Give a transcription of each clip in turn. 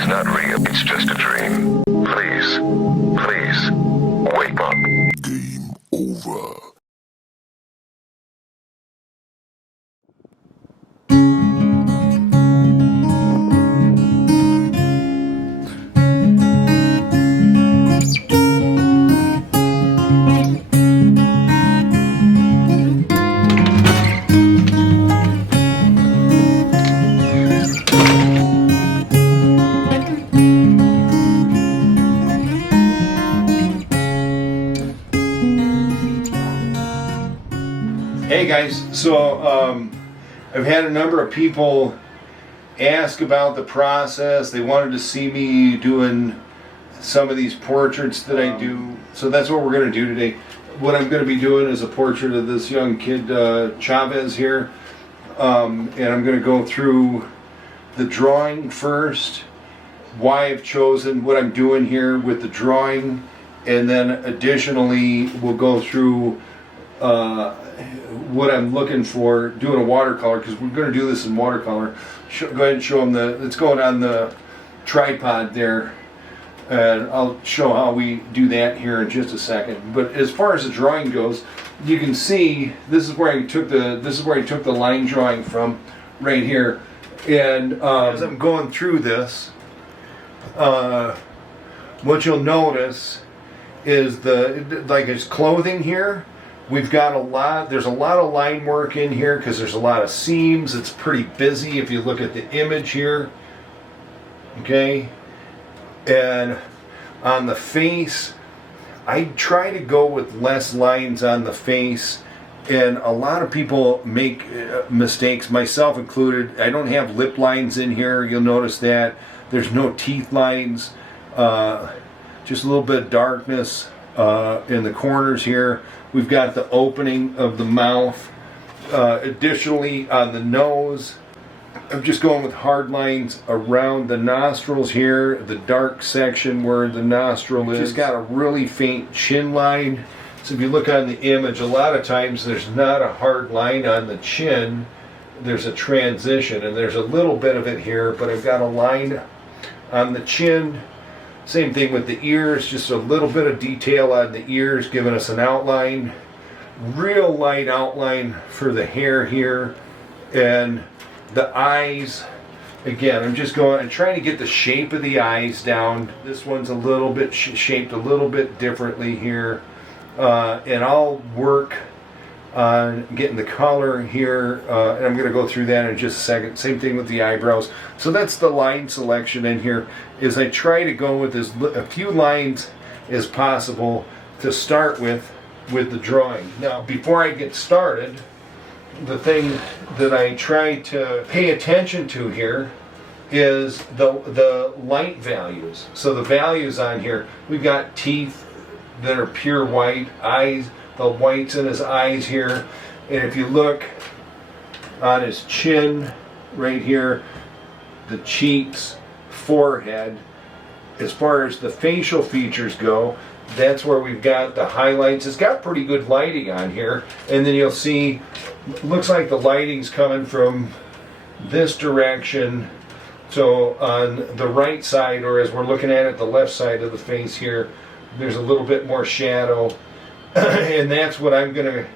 is not real. It's just a dream. Please, please, wake up. Game over. Hey guys, so I've had a number of people ask about the process. They wanted to see me doing some of these portraits that I do. So that's what we're going to do today. What I'm going to be doing is a portrait of this young kid, Chavez here. And I'm going to go through the drawing first, why I've chosen what I'm doing here with the drawing, and then additionally we'll go through what I'm looking for doing a watercolor, because we're going to do this in watercolor. Go ahead and show them it's going on the tripod there, and I'll show how we do that here in just a second. But as far as the drawing goes, you can see this is where I took the line drawing from, right here. And as I'm going through this, what you'll notice is his clothing here. We've got there's a lot of line work in here because there's a lot of seams. It's pretty busy if you look at the image here. Okay? And on the face, I try to go with less lines on the face. And a lot of people make mistakes, myself included. I don't have lip lines in here. You'll notice that. There's no teeth lines. Just a little bit of darkness in the corners here. We've got the opening of the mouth. Additionally, on the nose, I'm just going with hard lines around the nostrils here, the dark section where the nostril is. Just got a really faint chin line. So if you look on the image, a lot of times there's not a hard line on the chin. There's a transition, and there's a little bit of it here, but I've got a line on the chin. Same thing with the ears, just a little bit of detail on the ears, giving us an outline. Real light outline for the hair here. And the eyes, again, I'm trying to get the shape of the eyes down. This one's a little bit shaped a little bit differently here. And I'll work on getting the color here, and I'm going to go through that in just a second. Same thing with the eyebrows. So that's the line selection in here, is I try to go with a few lines as possible to start with the drawing. Now, before I get started, the thing that I try to pay attention to here is the light values. So the values on here, we've got teeth that are pure white, eyes, the whites in his eyes here. And if you look on his chin right here, the cheeks, forehead, as far as the facial features go, that's where we've got the highlights. It's got pretty good lighting on here. And then you'll see, looks like the lighting's coming from this direction. So on the right side, or as we're looking at it, the left side of the face here, there's a little bit more shadow. And that's what the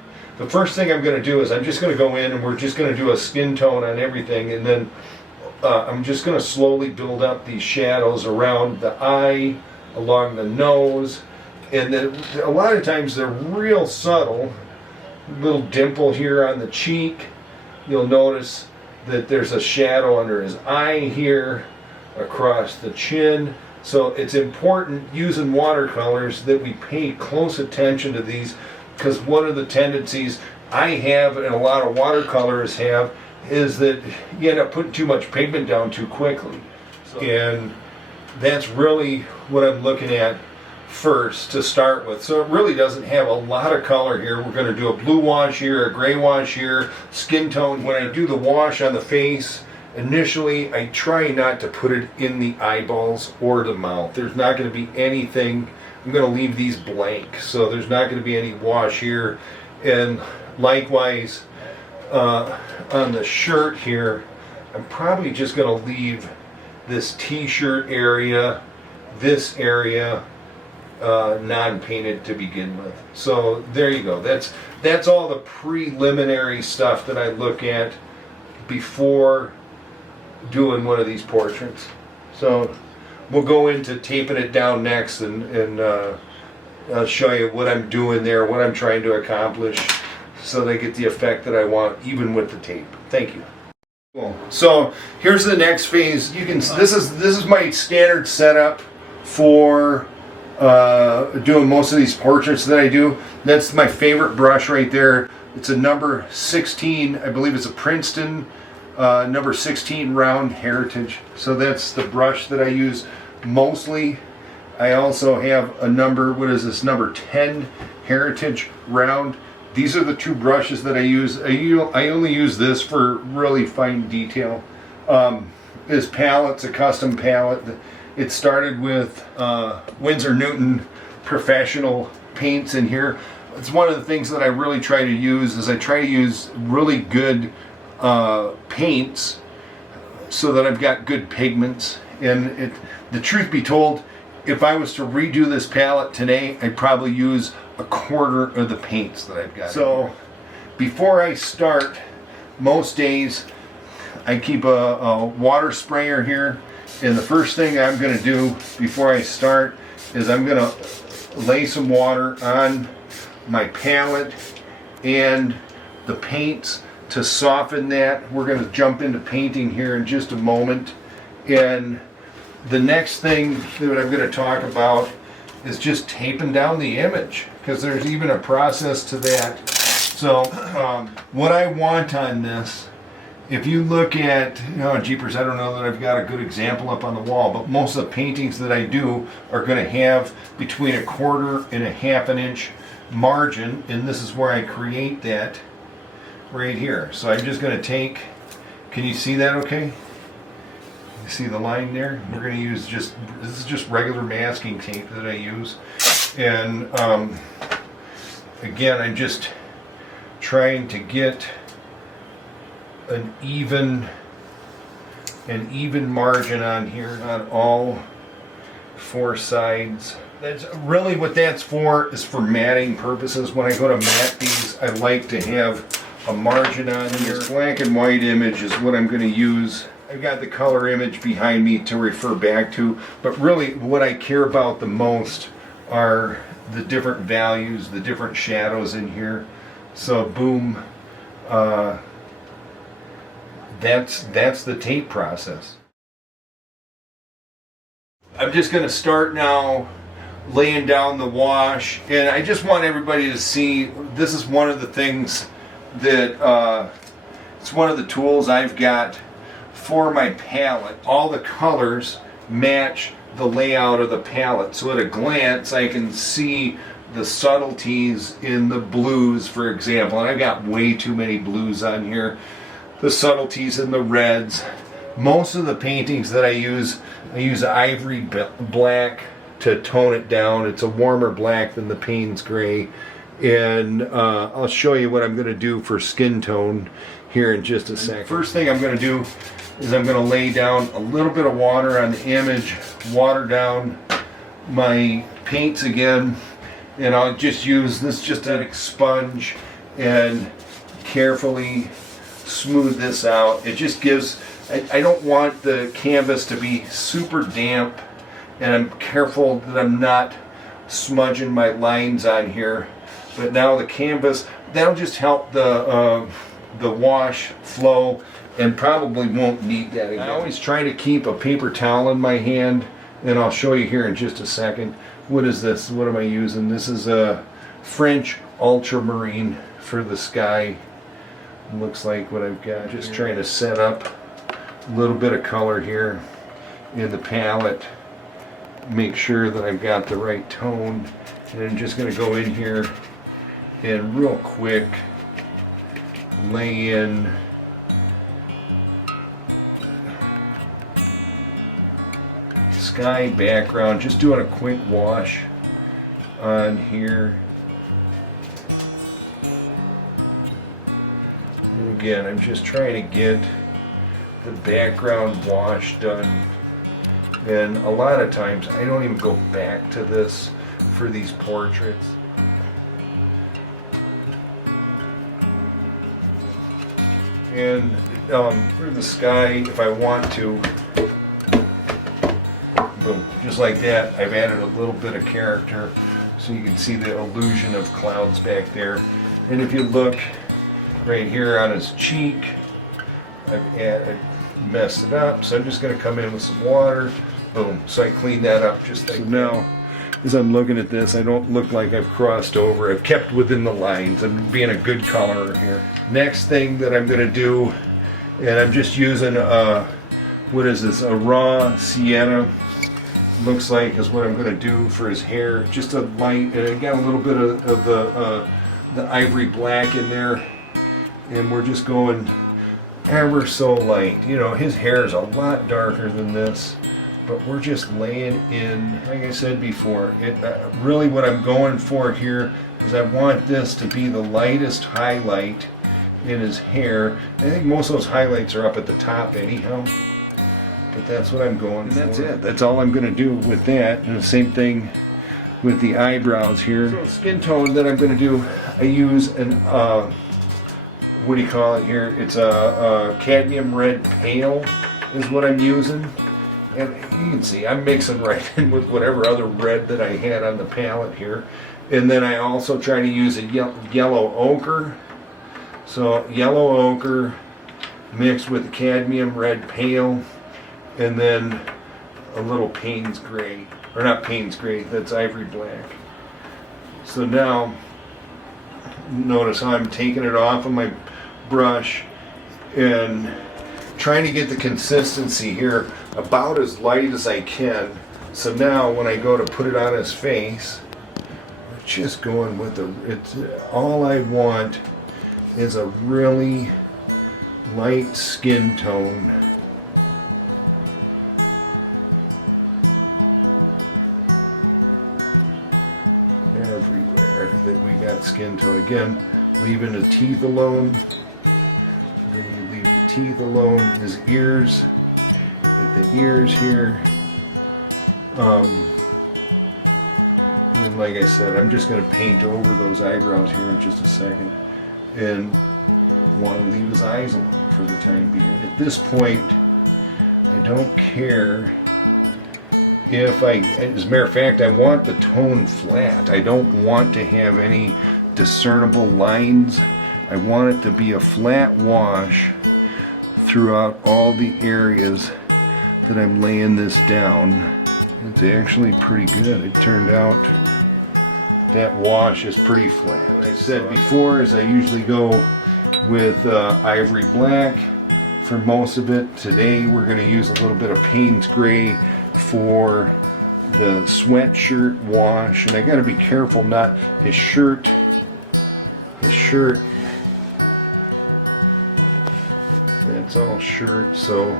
first thing I'm going to do is I'm just going to go in and we're just going to do a skin tone on everything, and then I'm just going to slowly build up these shadows around the eye, along the nose, and then a lot of times they're real subtle. Little dimple here on the cheek. You'll notice that there's a shadow under his eye here, across the chin. So it's important using watercolors that we pay close attention to these, because one of the tendencies I have and a lot of watercolorists have is that you end up putting too much pigment down too quickly. And that's really what I'm looking at first to start with. So it really doesn't have a lot of color here. We're going to do a blue wash here, a gray wash here, skin tone. When I do the wash on the face, initially, I try not to put it in the eyeballs or the mouth. There's not going to be anything. I'm going to leave these blank, so there's not going to be any wash here. And likewise, on the shirt here, I'm probably just going to leave this t-shirt area, this area, non-painted to begin with. So there you go. That's all the preliminary stuff that I look at before doing one of these portraits. So we'll go into taping it down next, and I'll show you what I'm doing there, what I'm trying to accomplish, so they get the effect that I want, even with the tape. Thank you. Cool. So here's the next phase. You can. This is my standard setup for doing most of these portraits that I do. That's my favorite brush right there. It's a number 16. I believe it's a Princeton number 16 round heritage. So that's the brush that I use mostly. I also have a number, what is this, number 10 heritage round. These are the two brushes that I use. I only use this for really fine detail. This palette's a custom palette. It started with Winsor Newton professional paints in here. It's one of the things that I really try to use, is I try to use really good paints so that I've got good pigments. And the truth be told, if I was to redo this palette today, I'd probably use a quarter of the paints that I've got. So before I start, most days I keep a water sprayer here, and the first thing I'm going to do before I start is I'm going to lay some water on my palette and the paints to soften that. We're going to jump into painting here in just a moment, and the next thing that I'm going to talk about is just taping down the image, because there's even a process to that. So what I want on this, if you look at, jeepers, I don't know that I've got a good example up on the wall, but most of the paintings that I do are going to have between a quarter and a half an inch margin, and this is where I create that right here. So I'm just going to take, can you see that okay? You see the line there? We're going to use this is just regular masking tape that I use. And again, I'm just trying to get an even margin on here on all four sides. That's really what that's for, is for matting purposes. When I go to mat these, I like to have a margin on here. This black and white image is what I'm going to use. I've got the color image behind me to refer back to, but really what I care about the most are the different values, the different shadows in here. So boom, that's the tape process. I'm just going to start now laying down the wash, and I just want everybody to see, this is one of the things that it's one of the tools I've got for my palette. All the colors match the layout of the palette, so at a glance I can see the subtleties in the blues, for example, and I've got way too many blues on here. The subtleties in the reds. Most of the paintings that I use ivory black to tone it down. It's a warmer black than the Payne's gray, and I'll show you what I'm going to do for skin tone here in just a second. First thing I'm going to do is I'm going to lay down a little bit of water on the image, water down my paints again, and I'll just use this just an sponge and carefully smooth this out. It just gives, I don't want the canvas to be super damp, and I'm careful that I'm not smudging my lines on here. But now the canvas, that'll just help the wash flow, and probably won't need that again. I always try to keep a paper towel in my hand, and I'll show you here in just a second. What is this? What am I using? This is a French ultramarine for the sky. Looks like what I've got. Just trying to set up a little bit of color here in the palette. Make sure that I've got the right tone. And I'm just going to go in here and real quick lay in sky background, just doing a quick wash on here. And again, I'm just trying to get the background wash done And a lot of times I don't even go back to this for these portraits. And for the sky, if I want to, boom, just like that, I've added a little bit of character so you can see the illusion of clouds back there. And if you look right here on his cheek, I've messed it up, so I'm just going to come in with some water. Boom. So I clean that up just like that. Now, as I'm looking at this, I don't look like I've crossed over. I've kept within the lines. I'm being a good colorer here. Next thing that I'm going to do, and I'm just using what is this? A raw sienna. Looks like is what I'm going to do for his hair. Just a light, and I got a little bit of the ivory black in there, and we're just going ever so light. You know, his hair is a lot darker than this, but we're just laying in, like I said before, it really what I'm going for here is I want this to be the lightest highlight in his hair. I think most of those highlights are up at the top anyhow, but that's what I'm going for. That's it. That's all I'm going to do with that. And the same thing with the eyebrows here. So skin tone that I'm going to do, I use an what do you call it here? It's a cadmium red pale is what I'm using. And you can see I'm mixing right in with whatever other red that I had on the palette here. And then I also try to use a yellow ochre. So yellow ochre mixed with the cadmium red pale, and then a little Payne's gray, or not Payne's gray, that's ivory black. So now notice how I'm taking it off of my brush and trying to get the consistency here about as light as I can. So now when I go to put it on his face, we're just going with it's all I want is a really light skin tone. Everywhere that we got skin tone. Again, leaving the teeth alone. Then you leave the teeth alone. His ears, at the ears here. And like I said, I'm just going to paint over those eyebrows here in just a second. And want to leave his eyes alone for the time being. At this point, I don't care if as a matter of fact, I want the tone flat. I don't want to have any discernible lines. I want it to be a flat wash throughout all the areas that I'm laying this down. It's actually pretty good. It turned out that wash is pretty flat. Like I said before, is I usually go with ivory black for most of it. Today we're going to use a little bit of Payne's gray for the sweatshirt wash, and I got to be careful not his shirt that's all shirt. So,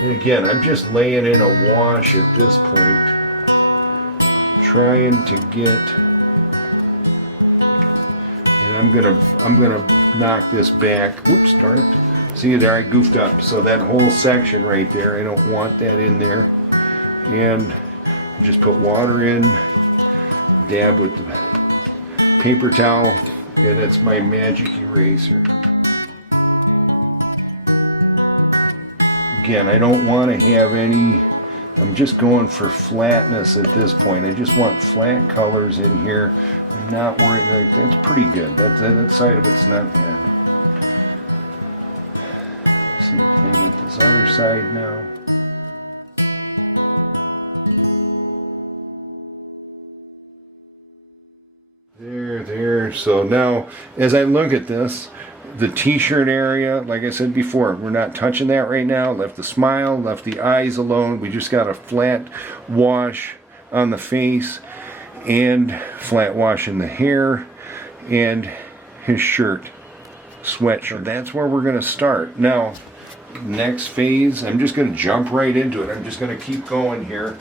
and again, I'm just laying in a wash at this point, trying to get, and I'm gonna knock this back. Oops, darn it. See there, I goofed up. So that whole section right there, I don't want that in there. And just put water in, dab with the paper towel, and it's my magic eraser. Again, I don't want to have any, I'm just going for flatness at this point. I just want flat colors in here. I'm not worried, like, that's pretty good. That side of it's not bad. Same thing with this other side now. There. So now, as I look at this, the t-shirt area, like I said before, we're not touching that right now. Left the smile, left the eyes alone. We just got a flat wash on the face and flat wash in the hair and his shirt, sweatshirt. So that's where we're going to start. Now, next phase, I'm just going to jump right into it. I'm just going to keep going here.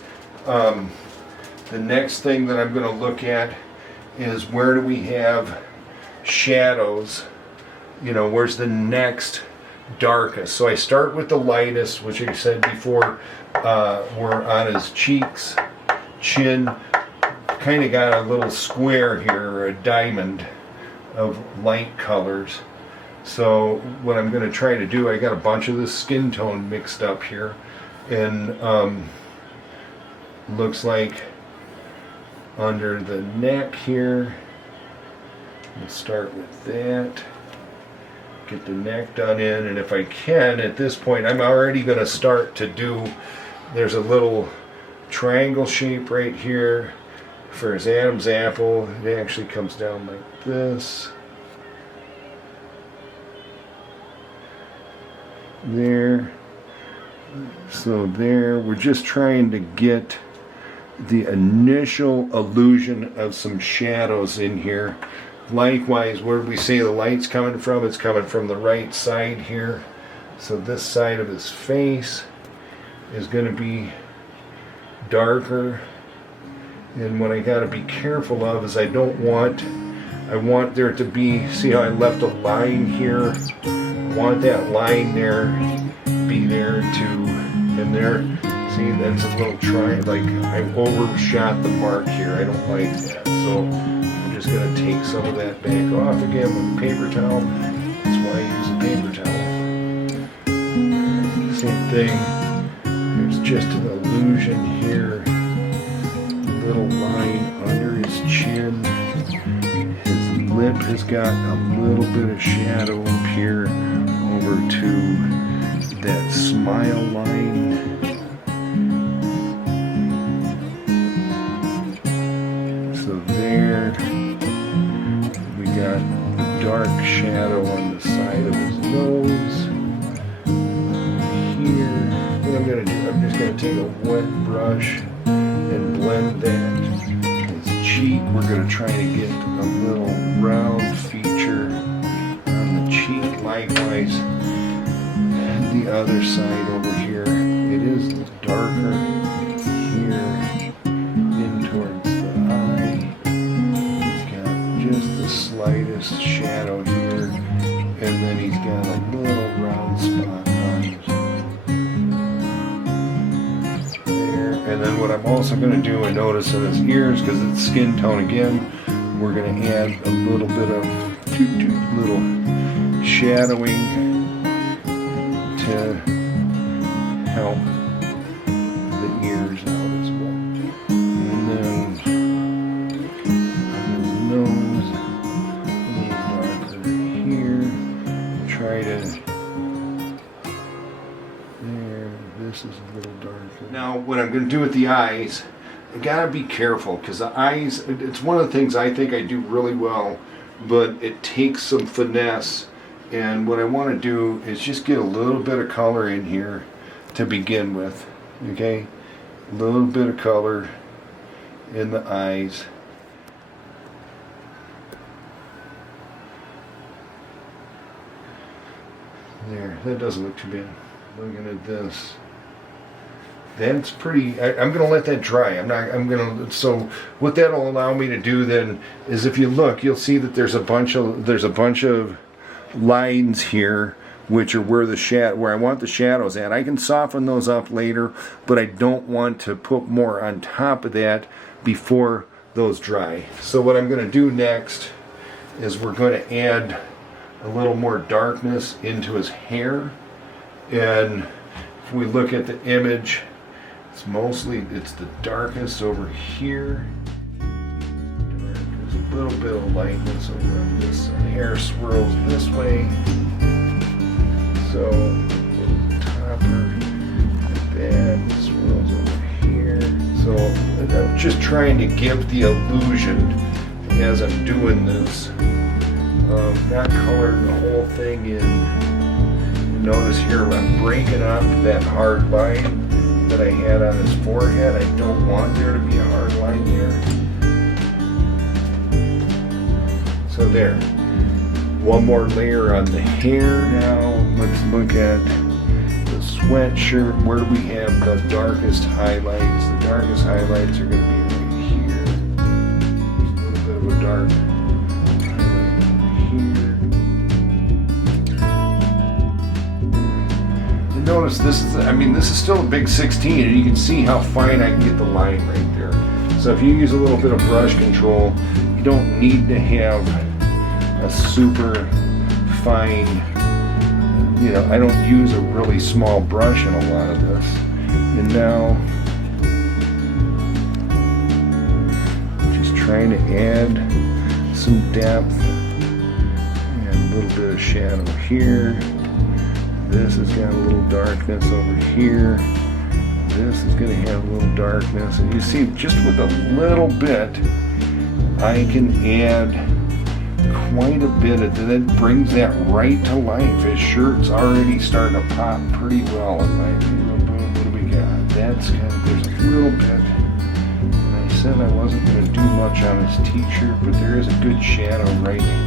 The next thing that I'm going to look at is where do we have shadows? You know, where's the next darkest. So I start with the lightest, which I said before, we're on his cheeks, chin, kind of got a little square here, or a diamond of light colors. So what I'm going to try to do, I got a bunch of this skin tone mixed up here, and looks like under the neck here, we'll start with that, get the neck done in, and if I can, at this point, I'm already going to start to do, there's a little triangle shape right here for his Adam's apple. It actually comes down like this. There. So there, we're just trying to get the initial illusion of some shadows in here. Likewise, where do we say the light's coming from? It's coming from the right side here. So this side of his face is going to be darker. And what I got to be careful of is I want there to be, see how I left a line here? I want that line there, be there too. And there, see, that's a little like I overshot the mark here. I don't like that. So I'm just going to take some of that back off again with a paper towel. That's why I use a paper towel. Same thing. There's just an illusion here. A little line under his chin. His lip has got a little bit of shadow up here over to that smile line. So there, we got the dark shadow on the side of his nose. Here, what I'm going to do, I'm just going to take a wet brush and blend that. His cheek, we're going to try to get a little round feature on the cheek. Likewise, the other side over here, it is darker here in towards the eye. He's got just the slightest shadow here, and then he's got a little round spot on his there. And then what I'm also going to do, I notice in his ears, because it's skin tone again, we're going to add a little bit of little shadowing to help the ears out as well. And then on his nose, a little darker here. Try to, there, this is a little darker. Now what I'm going to do with the eyes, I gotta be careful, because the eyes, it's one of the things I think I do really well, but it takes some finesse. And what I want to do is just get a little bit of color in here to begin with, okay? A little bit of color in the eyes. There, that doesn't look too bad. Looking at this, that's pretty. I'm going to let that dry. So what that'll allow me to do then is, if you look, you'll see that there's a bunch of lines here, which are where I want the shadows at. I can soften those up later, but I don't want to put more on top of that before those dry. So what I'm going to do next is we're going to add a little more darkness into his hair. And if we look at the image, it's the darkest over here. There's a little bit of lightness over on this side. Hair swirls this way. So a little topper like that, swirls over here. So I'm just trying to give the illusion as I'm doing this of not coloring the whole thing in. Notice here I'm breaking up that hard line that I had on his forehead. I don't want there to be a hard line there. So there. One more layer on the hair now. Let's look at the sweatshirt. Where do we have the darkest highlights? The darkest highlights are going to be right here. There's a little bit of a dark highlight here. notice this is, I mean, this is still a big 16, and you can see how fine I can get the line right there. So if you use a little bit of brush control, you don't need to have a super fine, you know, I don't use a really small brush in a lot of this. And now, just trying to add some depth and a little bit of shadow here. This has got a little darkness over here. This is going to have a little darkness. And you see, just with a little bit, I can add quite a bit of that. Brings that right to life. His shirt's already starting to pop pretty well in my view. Boom, what do we got? That's kind of, there's a little bit. And I said I wasn't going to do much on his t-shirt, but there is a good shadow right here.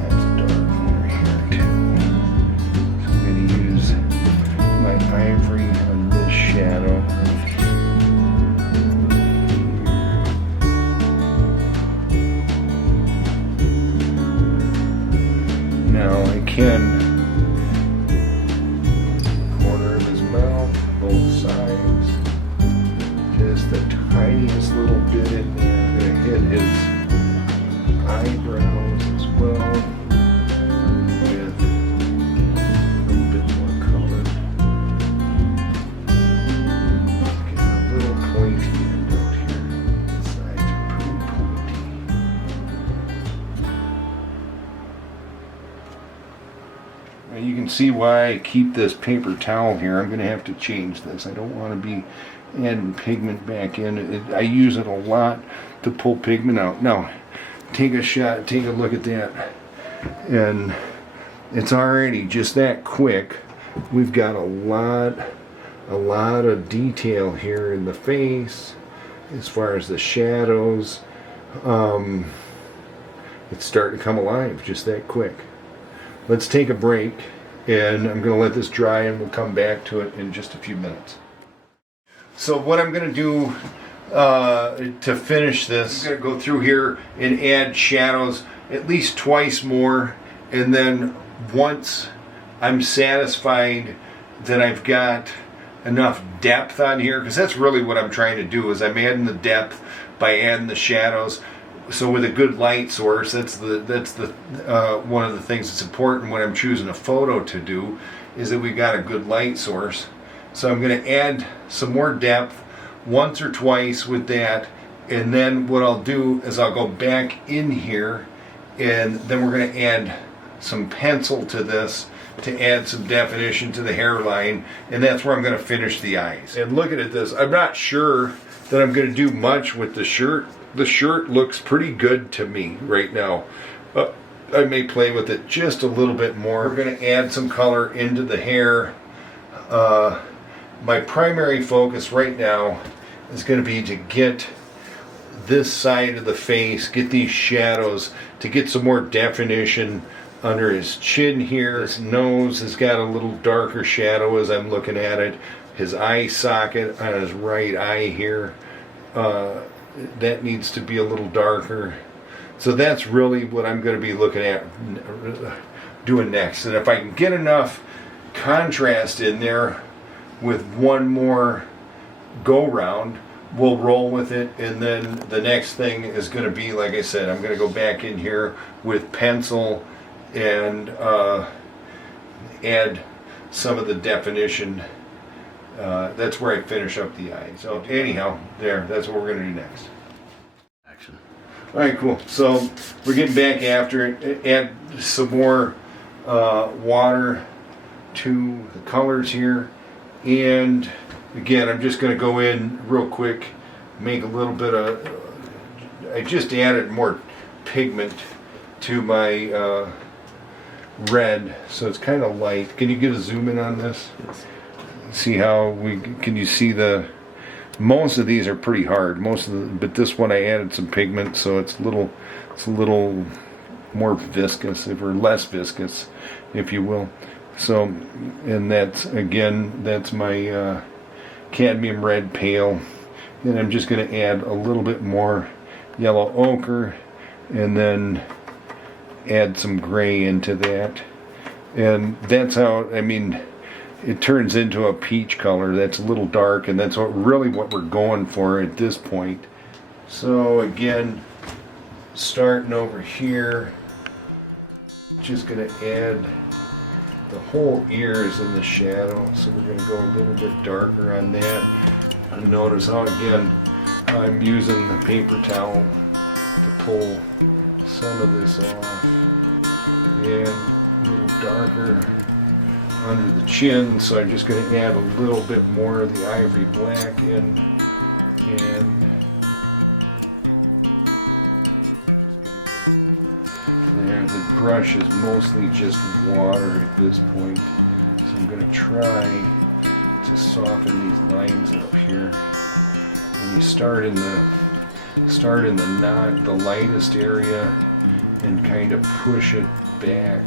That's dark over here too. So I'm going to use my ivory on this shadow. Now I can corner of his mouth, both sides, just the tiniest little bit in there. I'm going to hit his eyebrows as well with a little bit more color. Get a little pointy end out here. The sides are pretty pointy. You can see why I keep this paper towel here. I'm going to have to change this. I don't want to be adding pigment back in. I use it a lot to pull pigment out. Now, take a shot, take a look at that. And it's already just that quick. We've got a lot of detail here in the face as far as the shadows. It's starting to come alive just that quick. Let's take a break, and I'm going to let this dry, and we'll come back to it in just a few minutes. So what I'm going to do to finish this, I'm going to go through here and add shadows at least twice more, and then once I'm satisfied that I've got enough depth on here, because that's really what I'm trying to do, is I'm adding the depth by adding the shadows. So with a good light source, that's the one of the things that's important when I'm choosing a photo to do, is that we've got a good light source. So I'm going to add some more depth once or twice with that, and then what I'll do is I'll go back in here, and then we're going to add some pencil to this to add some definition to the hairline, and that's where I'm going to finish the eyes. And looking at this, I'm not sure that I'm going to do much with the shirt. The shirt looks pretty good to me right now. I may play with it just a little bit more. We're going to add some color into the hair. My primary focus right now is going to be to get this side of the face, get these shadows, to get some more definition under his chin here. His nose has got a little darker shadow as I'm looking at it. His eye socket on his right eye here, that needs to be a little darker. So that's really what I'm going to be looking at doing next. And if I can get enough contrast in there with one more go round, we'll roll with it. And then the next thing is going to be, like I said, I'm going to go back in here with pencil and add some of the definition. That's where I finish up the eye. So anyhow, that's what we're going to do next. Action. All right, cool. So we're getting back after it. Add some more water to the colors here. And again, I'm just going to go in real quick, make a little bit of, I just added more pigment to my red, so it's kind of light. Can you get a zoom in on this? Yes. See how can you see most of these are pretty hard, but this one I added some pigment, so it's a little more viscous, or less viscous, if you will. So, and that's my cadmium red pale, and I'm just going to add a little bit more yellow ochre, and then add some gray into that. And that's how, I mean, it turns into a peach color that's a little dark, and that's really what we're going for at this point. So again, starting over here, just going to add the whole ear is in the shadow, so we're going to go a little bit darker on that. And notice how, again, I'm using the paper towel to pull some of this off. And a little darker under the chin, so I'm just going to add a little bit more of the ivory black in. And there, the brush is mostly just water at this point, so I'm going to try to soften these lines up here. And you start in the lightest area and kind of push it back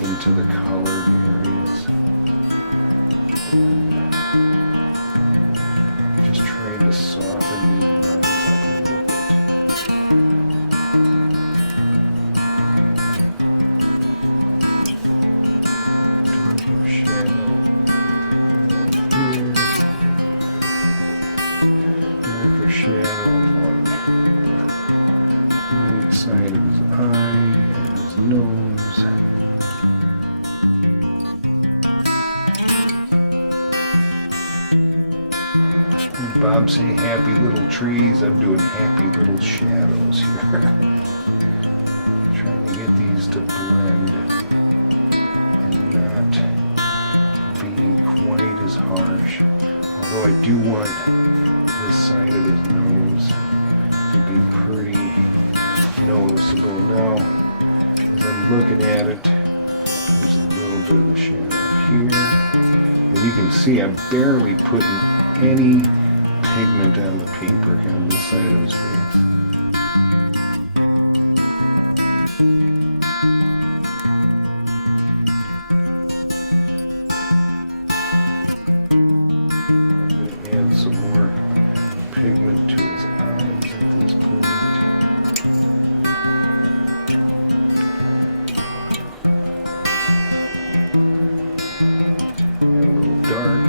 into the colored areas. And just trying to soften these lines up a little bit. Shadow here, darker shadow on the right side of his eye and his nose. And Bob say happy little trees. I'm doing happy little shadows here. Trying to get these to blend and not be quite as harsh. Although I do want this side of his nose to be pretty noticeable. Now, as I'm looking at it, there's a little bit of the shadow here. And you can see I'm barely putting any pigment on the paper on this side of his face. Add some more pigment to his eyes at this point. Add a little dark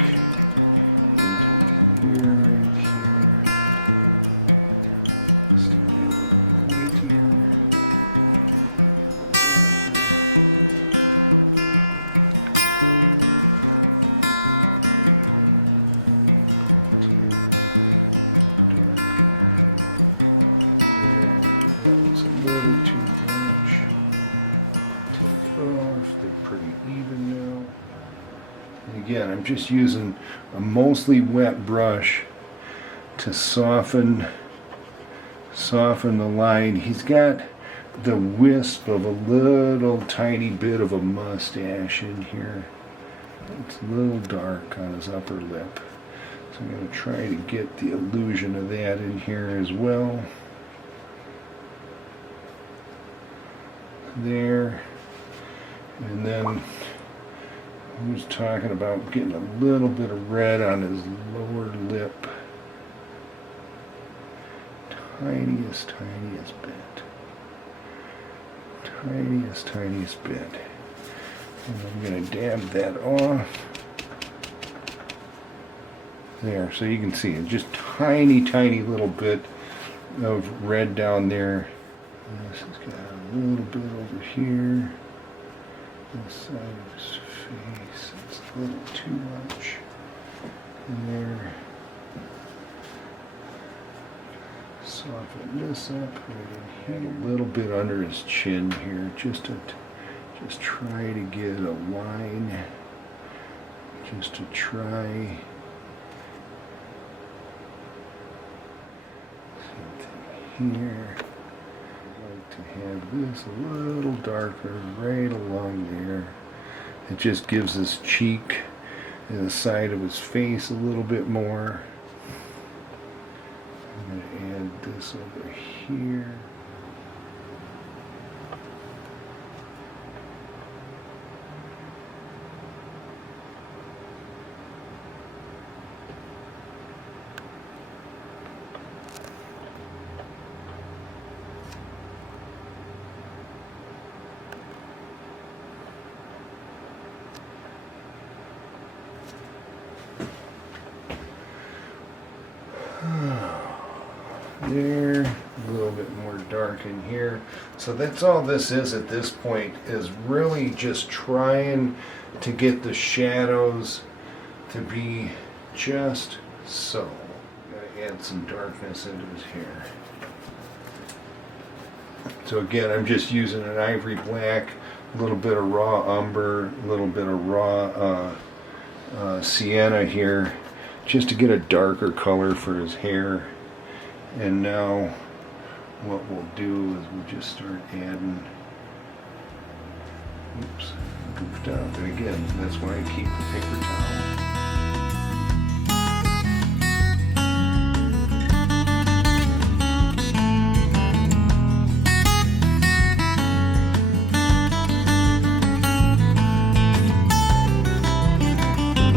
into his ear right here. Just a little pointier. A little too much. Take off. They're pretty even now. And again, I'm just using a mostly wet brush to soften the line. He's got the wisp of a little tiny bit of a mustache in here. It's a little dark on his upper lip. So I'm going to try to get the illusion of that in here as well. There, and then I was talking about getting a little bit of red on his lower lip, tiniest bit, tiniest bit, and I'm going to dab that off there, so you can see it, just tiny little bit of red down there. This has got a little bit over here, this side of his face, it's a little too much there. Soften this up right in here, a little bit under his chin here, just try to get a line, just to try. Something here. To have this a little darker right along there. It just gives his cheek and the side of his face a little bit more. I'm going to add this over here. there, a little bit more dark in here. So that's all this is at this point, is really just trying to get the shadows to be just so. Gotta add some darkness into his hair. So again, I'm just using an ivory black, a little bit of raw umber, a little bit of raw sienna here, just to get a darker color for his hair. And now what we'll do is we'll just start adding, oops, goofed out. And again, that's why I keep the paper towel.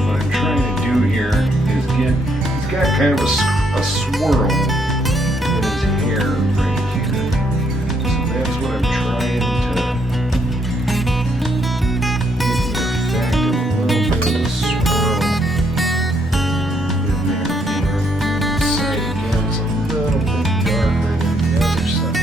What I'm trying to do here is he's got kind of a swirl in his hair right here. So that's what I'm trying to get the effect of a little bit of a swirl in there. The side again is a little bit darker than the other side.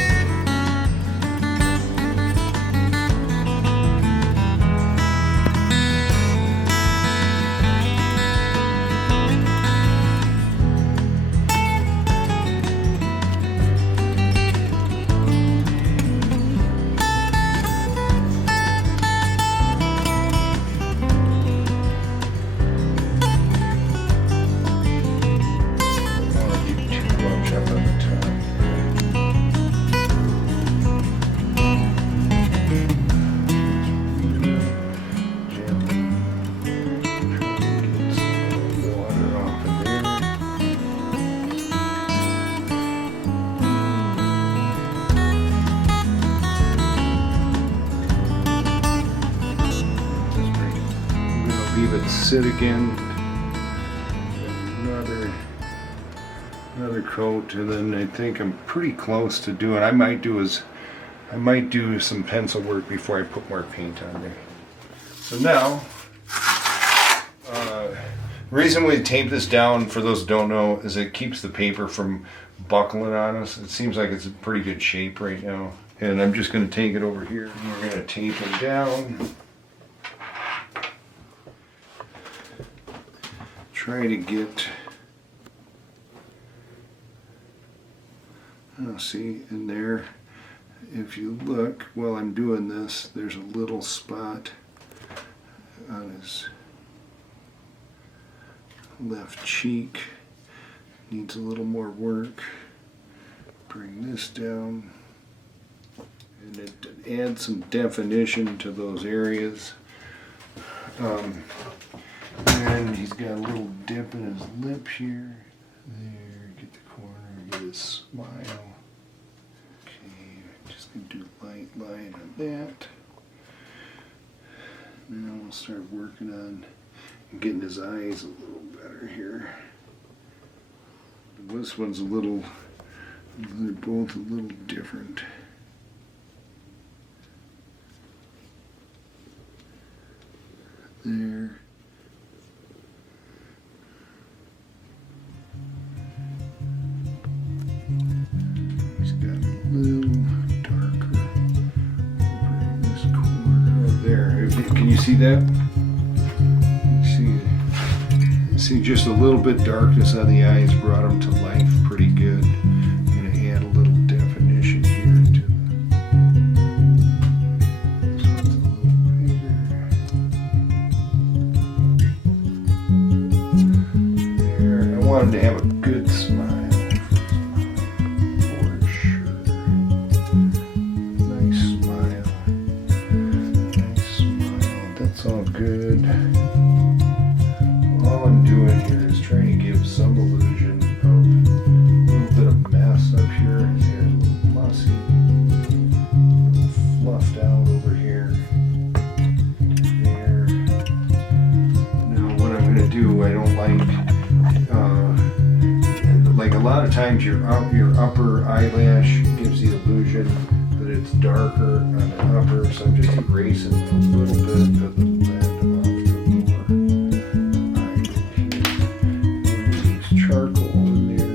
Leave it sit again. Another coat, and then I think I'm pretty close to doing. I might do some pencil work before I put more paint on there. So now, the reason we tape this down, for those who don't know, is it keeps the paper from buckling on us. It seems like it's in pretty good shape right now. And I'm just going to take it over here, and we're going to tape it down. Try to get, see in there, if you look while I'm doing this, there's a little spot on his left cheek. Needs a little more work. Bring this down, and it adds some definition to those areas. And he's got a little dip in his lip here. There, get the corner, get his smile. Okay, just gonna do light line on that. Now we'll start working on getting his eyes a little better here. This one's they're both a little different. There. He's got a little darker over in this corner. Oh, there. Can you see that? You see just a little bit darkness on the eyes brought him to life pretty good. I'm going to add a little definition here to this one's a little bigger. There. I wanted to have a good smile. Good. All I'm doing here is trying to give some illusion of a little bit of mess up here. His hair's a little mussy, a little fluffed out over here. There. Now what I'm going to do, I don't like a lot of times your upper eyelash gives the illusion that it's darker on the upper, so I'm just erasing a little bit of the lead off the lower eyelid here. We're going to use charcoal in there.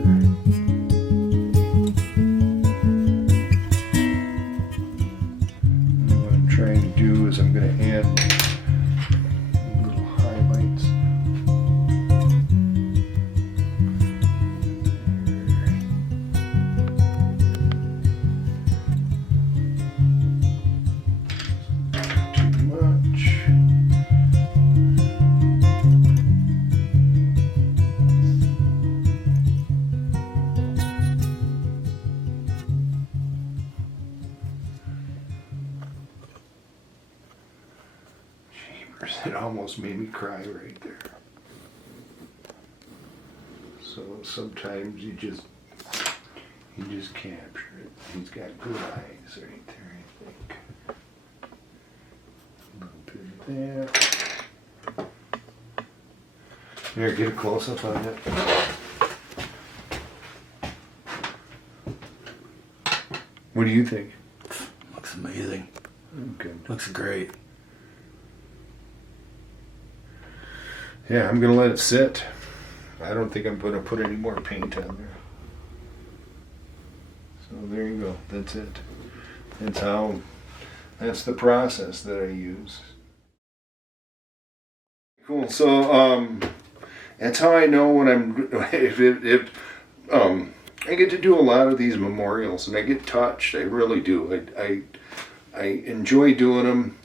almost made me cry right there. So sometimes you just capture it. He's got good eyes right there, I think. A little bit of that. Here, get a close up on it. What do you think? Looks amazing. Good. Looks great. Yeah, I'm gonna let it sit. I don't think I'm gonna put any more paint on there. So there you go. That's it. That's the process that I use. Cool. So that's how I know when I'm if I get to do a lot of these memorials and I get touched. I really do. I enjoy doing them,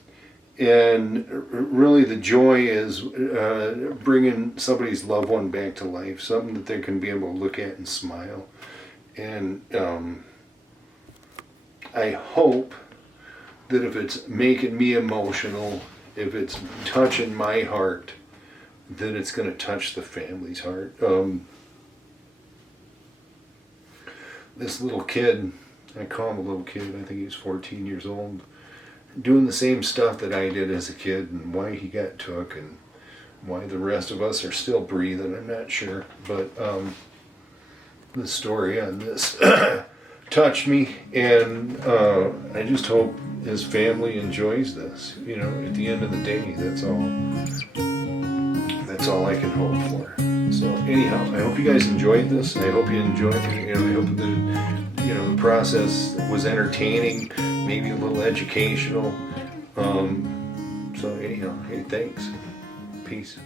and really the joy is bringing somebody's loved one back to life, something that they can be able to look at and smile. And I hope that if it's making me emotional, if it's touching my heart, then it's going to touch the family's heart. This little kid, I call him a little kid, I think he was 14 years old, doing the same stuff that I did as a kid, and why he got took and why the rest of us are still breathing, I'm not sure. But the story on this touched me, and I just hope his family enjoys this. You know, at the end of the day, that's all I can hope for. So anyhow, I hope you guys enjoyed this. I hope you enjoyed it. I hope the process was entertaining, maybe a little educational. So anyhow, hey, thanks. Peace.